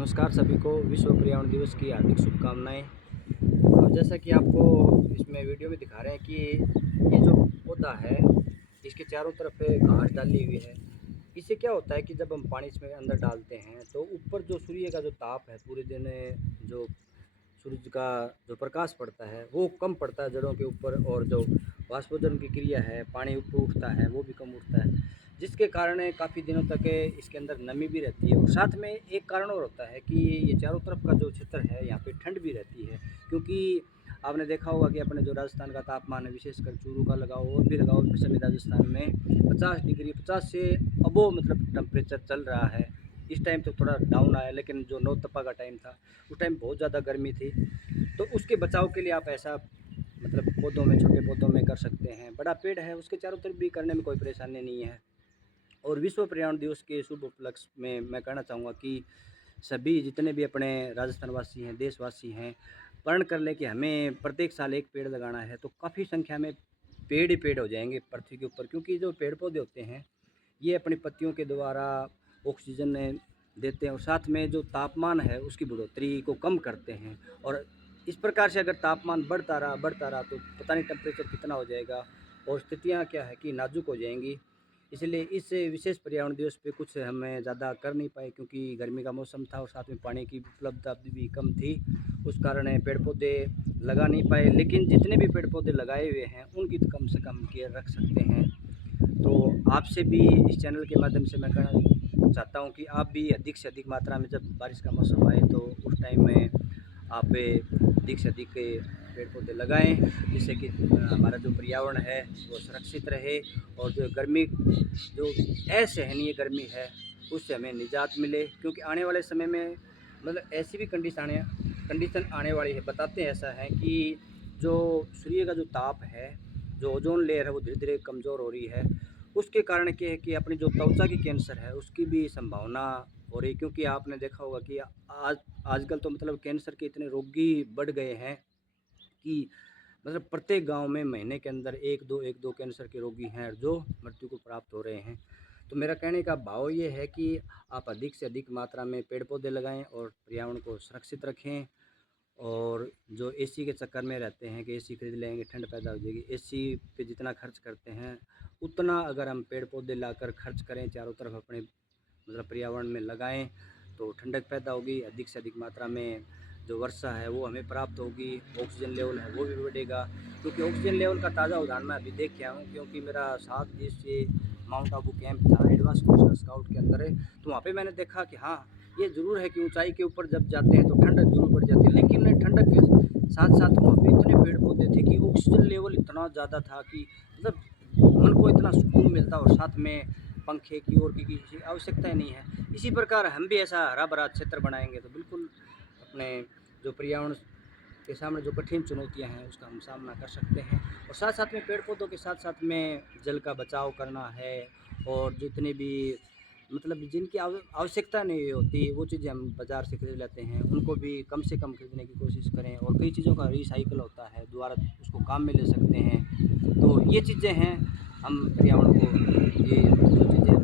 नमस्कार सभी को विश्व पर्यावरण दिवस की हार्दिक शुभकामनाएं। और जैसा कि आपको इसमें वीडियो में दिखा रहे हैं कि ये जो पौधा है इसके चारों तरफ घास डाली हुई है। इससे क्या होता है कि जब हम पानी इसमें अंदर डालते हैं तो ऊपर जो सूर्य का जो ताप है पूरे दिन, जो सूरज का जो प्रकाश पड़ता है वो कम पड़ता है जड़ों के ऊपर, और जो वाष्पोजन की क्रिया है, पानी ऊपर उठता है वो भी कम उठता है, जिसके कारण काफ़ी दिनों तक इसके अंदर नमी भी रहती है। और साथ में एक कारण और होता है कि ये चारों तरफ का जो क्षेत्र है यहाँ पे ठंड भी रहती है, क्योंकि आपने देखा होगा कि अपने जो राजस्थान का तापमान है, विशेषकर चूरू का लगाओ और भी लगाओ, पश्चिमी राजस्थान में 50 डिग्री 50 से अबो मतलब टेम्परेचर चल रहा है। इस टाइम तो थोड़ा डाउन आया, लेकिन जो नौतपा का टाइम था उस टाइम बहुत ज़्यादा गर्मी थी। तो उसके बचाव के लिए आप ऐसा मतलब पौधों में, छोटे पौधों में कर सकते हैं। बड़ा पेड़ है उसके चारों तरफ भी करने में कोई परेशानी नहीं है। और विश्व पर्यावरण दिवस के शुभ उपलक्ष्य में मैं कहना चाहूँगा कि सभी जितने भी अपने राजस्थान वासी हैं, देशवासी हैं, प्रण कर लें कि हमें प्रत्येक साल एक पेड़ लगाना है, तो काफ़ी संख्या में पेड़ ही पेड़ हो जाएंगे पृथ्वी के ऊपर। क्योंकि जो पेड़ पौधे होते हैं ये अपनी पत्तियों के द्वारा ऑक्सीजन देते हैं, और साथ में जो तापमान है उसकी बढ़ोतरी को कम करते हैं। और इस प्रकार से अगर तापमान बढ़ता रहा तो पता नहीं टेम्परेचर कितना हो जाएगा, और स्थितियाँ क्या है कि नाजुक हो जाएंगी। इसलिए इस विशेष पर्यावरण दिवस पे कुछ हमें ज़्यादा कर नहीं पाए, क्योंकि गर्मी का मौसम था और साथ में पानी की उपलब्धता भी कम थी। उस कारण पेड़ पौधे लगा नहीं पाए, लेकिन जितने भी पेड़ पौधे लगाए हुए हैं उनकी तो कम से कम केयर रख सकते हैं। तो आपसे भी इस चैनल के माध्यम से मैं कहना चाहता हूँ कि आप भी अधिक से अधिक मात्रा में, जब बारिश का मौसम आए तो उस टाइम में आप अधिक से अधिक पेड़ पौधे लगाएं, जिससे कि हमारा जो पर्यावरण है वो सुरक्षित रहे, और जो गर्मी, जो असहनीय गर्मी है उससे हमें निजात मिले। क्योंकि आने वाले समय में मतलब ऐसी भी कंडीशन आने वाली है, बताते हैं ऐसा है कि जो सूर्य का जो ताप है, जो ओजोन लेयर है वो धीरे धीरे कमज़ोर हो रही है। उसके कारण क्या है कि अपनी जो त्वचा की कैंसर है उसकी भी संभावना हो रही। क्योंकि आपने देखा होगा कि आज आजकल तो मतलब कैंसर के इतने रोगी बढ़ गए हैं कि मतलब प्रत्येक गांव में महीने के अंदर एक दो कैंसर के रोगी हैं जो मृत्यु को प्राप्त हो रहे हैं। तो मेरा कहने का भाव ये है कि आप अधिक से अधिक मात्रा में पेड़ पौधे लगाएं और पर्यावरण को सुरक्षित रखें। और जो एसी के चक्कर में रहते हैं कि एसी खरीद लेंगे ठंड पैदा हो जाएगी, एसी पे जितना खर्च करते हैं उतना अगर हम पेड़ पौधे लाकर खर्च करें, चारों तरफ अपने मतलब पर्यावरण में लगाएं, तो ठंडक पैदा होगी। अधिक से अधिक मात्रा में जो वर्षा है वो हमें प्राप्त होगी, ऑक्सीजन लेवल है वो भी बढ़ेगा। क्योंकि ऑक्सीजन लेवल का ताज़ा उदाहरण मैं अभी देख के आया हूँ, क्योंकि मेरा 7 दिवसीय माउंट आबू कैंप था एडवांस कोस्टल स्काउट के अंदर है। तो वहाँ पे मैंने देखा कि हाँ, ये ज़रूर है कि ऊंचाई के ऊपर जब जाते हैं तो ठंडक जरूर बढ़ जाती है, लेकिन ठंडक के साथ साथ वहाँ पे इतने पेड़ पौधे थे कि ऑक्सीजन लेवल इतना ज़्यादा था कि मतलब मन को इतना सुकून मिलता, और साथ में पंखे की और की किसी आवश्यकता ही नहीं है। इसी प्रकार हम भी ऐसा हरा भरा क्षेत्र बनाएंगे तो बिल्कुल अपने जो पर्यावरण के सामने जो कठिन चुनौतियां हैं उसका हम सामना कर सकते हैं। और साथ साथ में पेड़ पौधों के साथ साथ में जल का बचाव करना है, और जितने भी मतलब जिनकी आवश्यकता नहीं होती वो चीज़ें हम बाज़ार से खरीद लेते हैं, उनको भी कम से कम खरीदने की कोशिश करें। और कई चीज़ों का रिसाइकल होता है, दोबारा उसको काम में ले सकते हैं। तो ये चीज़ें हैं, हम पर्यावरण को ये जो चीज़ें